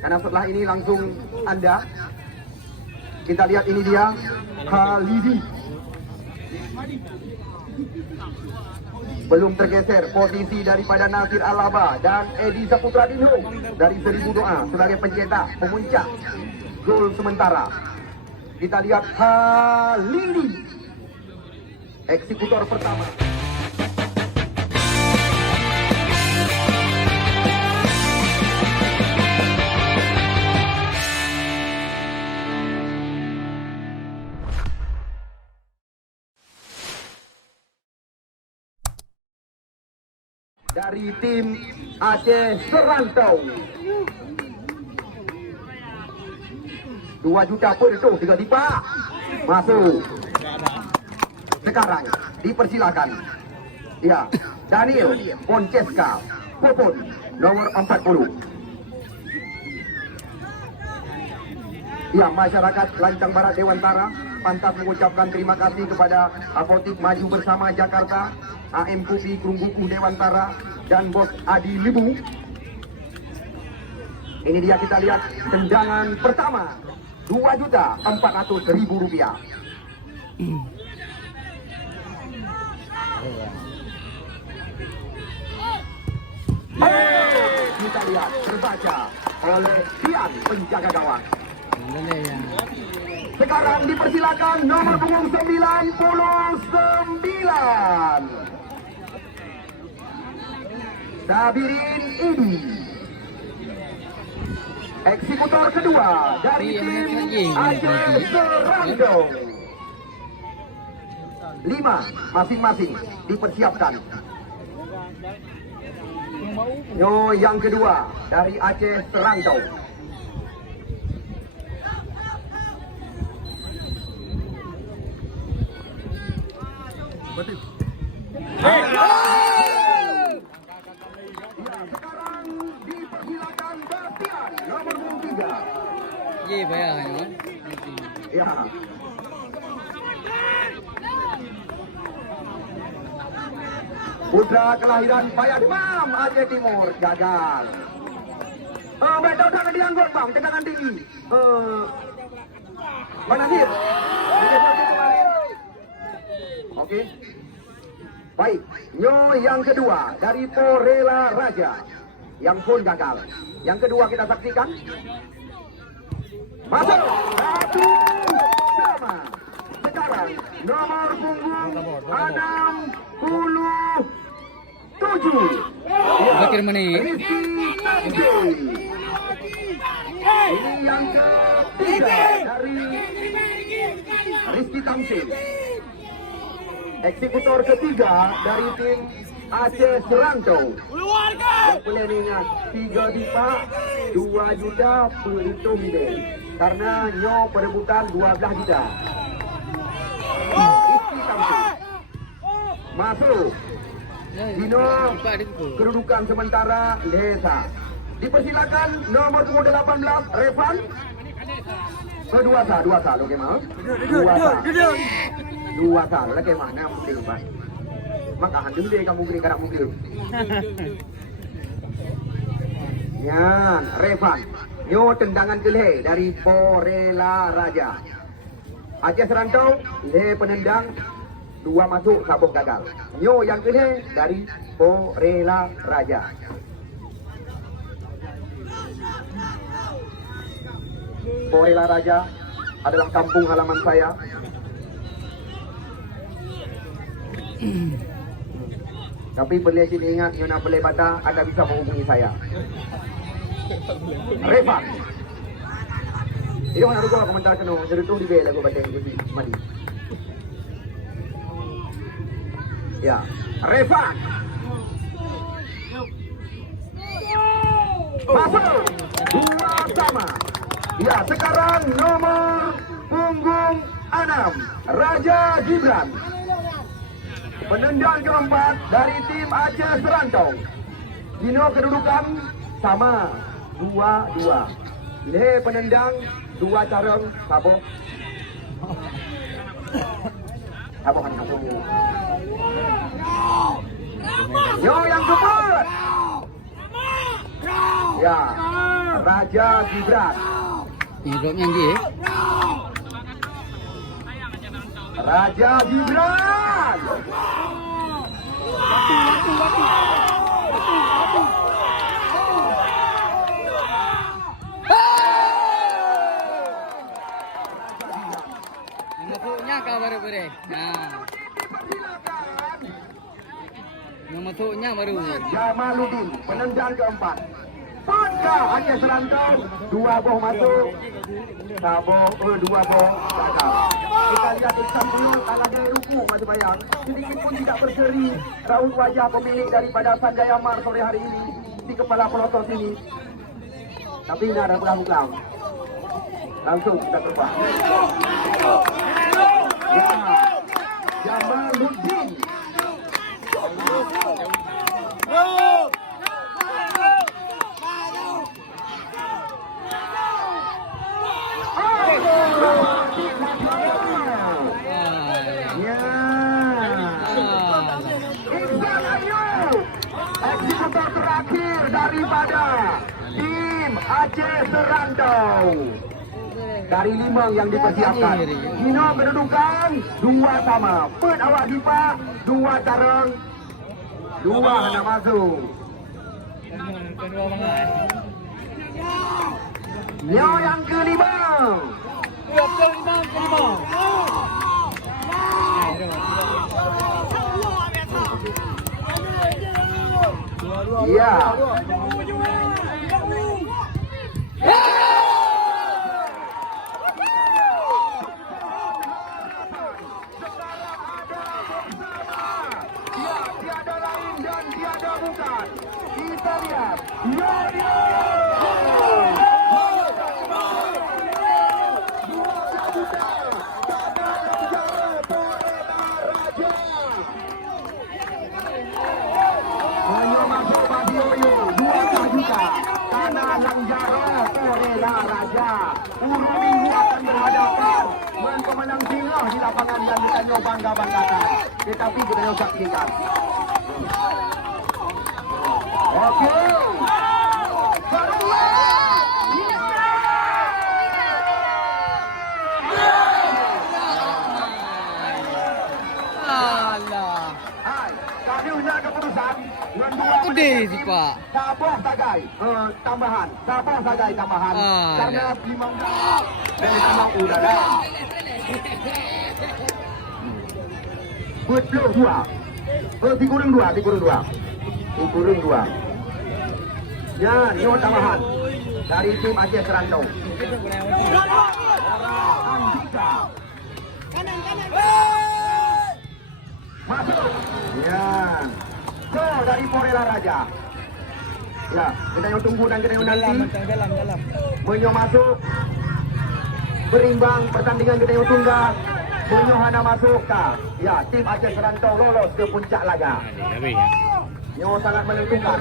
Karena setelah ini langsung Anda. Kita lihat ini dia Khalidi. Belum tergeser posisi daripada Nasir Alaba dan Edi Saputra Dinho dari Seribu Doa sebagai pencetak pemuncak gol sementara. Kita lihat Khalidi, eksekutor pertama. Dari tim Aceh Serantau 2 juta per itu 3 tipak masuk. Sekarang dipersilakan ya Daniel Ponceska Popon nomor 40. Ya, masyarakat Lancang Barat Dewantara pantas mengucapkan terima kasih kepada Apotik Maju Bersama Jakarta, AM Kopi Krungguku Dewantara, dan Bos Adi Libu. Ini dia, kita lihat tendangan pertama, 2.400.000 rupiah. Kita lihat terbaca oleh Dian penjaga gawang. Sekarang dipersilakan nomor punggung 99 Sabirin Idi, eksekutor kedua dari tim Aceh Serantau. 5 masing-masing dipersiapkan. Yang kedua dari Aceh Serantau. Sekarang dipersilakan Bastian nomor 3. Ye bayar Ya. Putra kelahiran Bayat Mam Aceh Timur gagal. Betul sangat dianggut bang, tendangan tinggi. Bang Nasir. Oke. Baik, yang kedua dari Porela Raja yang pun gagal. Yang kedua kita saksikan. Masuk 1-sama. Sekarang nomor punggung 67. Bakir menit. Ini yang ketiga dari Rizky Tamsin. Eksekutor ketiga dari tim Aceh Serantau. Planningnya 3 tipak 2 juta perhitung deh. Karena nyo perebutan 12 juta. Rizky Tamsin masuk. Dino kedudukan sementara Desa. Dipersilakan nomor 18 Revan. Dua sa lo kemau. Dua sa lo kemau na mungkin pas. Maka handung deh kamu beri karak mungkin. Yan Revan. Nyo tendangan kelih dari Porela Raja. Aceh Serantau le penendang 2 masuk, sabuk gagal. Nyo yang kelih dari Porela Raja. Porela Raja adalah kampung halaman saya. Tapi boleh sini ingat, nyo nak boleh pada Anda bisa menghubungi saya. Revan. Ini mana aku komentar kena jadi tu di bela aku baca di mandi. Ya, Revan. Masuk 2-sama. Ya, sekarang nomor punggung 6 Raja Gibran. Penendang keempat dari tim Aceh Serantau. Dino kedudukan sama 2-2. Le penendang 2 careng sabuk. Sabuk kan sabuk. Yo yang keempat. Ya, Raja Gibran. Drop yang dia. Raja Gibran. Masuknya kau baru boleh. Nah. Masuknya baru. Jamaluddin penendang keempat. Pangka Aceh Serantau, 2 boh masuk. Dua boh gagal. Kita lihat Iksan dulu kalah dari ruku masih bayang. Sedikit pun tidak berseri raut wajah pemilik daripada Sanjaya Mar sore hari ini di kepala pelotos ini. Tapi ini ada belang-belang. Langsung kita terbang. Ya, Jamaluddin. Eksekutor terakhir daripada tim Aceh Serantau. Dari 5 yang dipersiapkan. Kino kedudukan 2 sama. Pet awak dipak 2 careng. 2 hendak masuk. Nyo yang kelima. Ya. Tiada lain dan tiada bukan. Kita lihat. Raja. Urung Minggu akan berhadapan dengan pemenang Singah di lapangan yang kita bangga-banggakan. Tetapi kita saksikan. Oke. Alah. Kami punya keputusan. Udah sih Pak. Sabar sagai tambahan. Sabar sagai tambahan. Karena memang memang udah dah. Betul 2. Dikurang 2. Dikurang 2. Ya, nyo tambahan dari tim Aceh Serantau. Andika. Kanan. Masuk. Ya. So, dari Porela Raja. Ya, kita yang tunggu dan kita yang nanti. Dalam. Menyo masuk. Berimbang pertandingan kita yang tunggal. Menyo hana masuk kah? Ya, tim Aceh Serantau lolos ke puncak laga. Nyo sangat menentukan.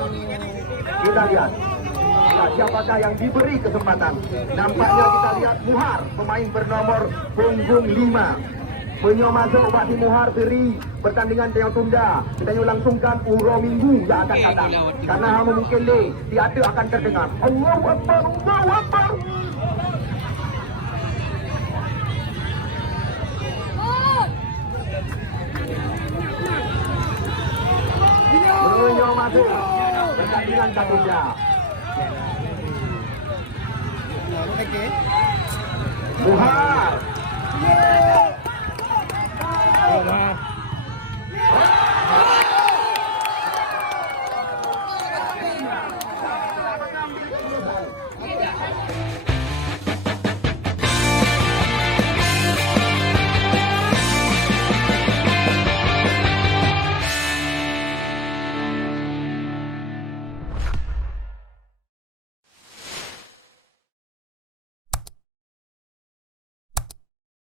Kita lihat. Ya, siapakah yang diberi kesempatan? Nampaknya kita lihat Muhar, pemain bernomor punggung 5. Menyo masuk Pak Muhar beri pertandingan yang tunda. Kita langsungkan Uro Minggu yang akan datang. Karena hanya mungkin tiada akan terdengar. Allahu Akbar, Allahu Akbar. Menyo masuk pertandingan tunda. Muhar. Wow.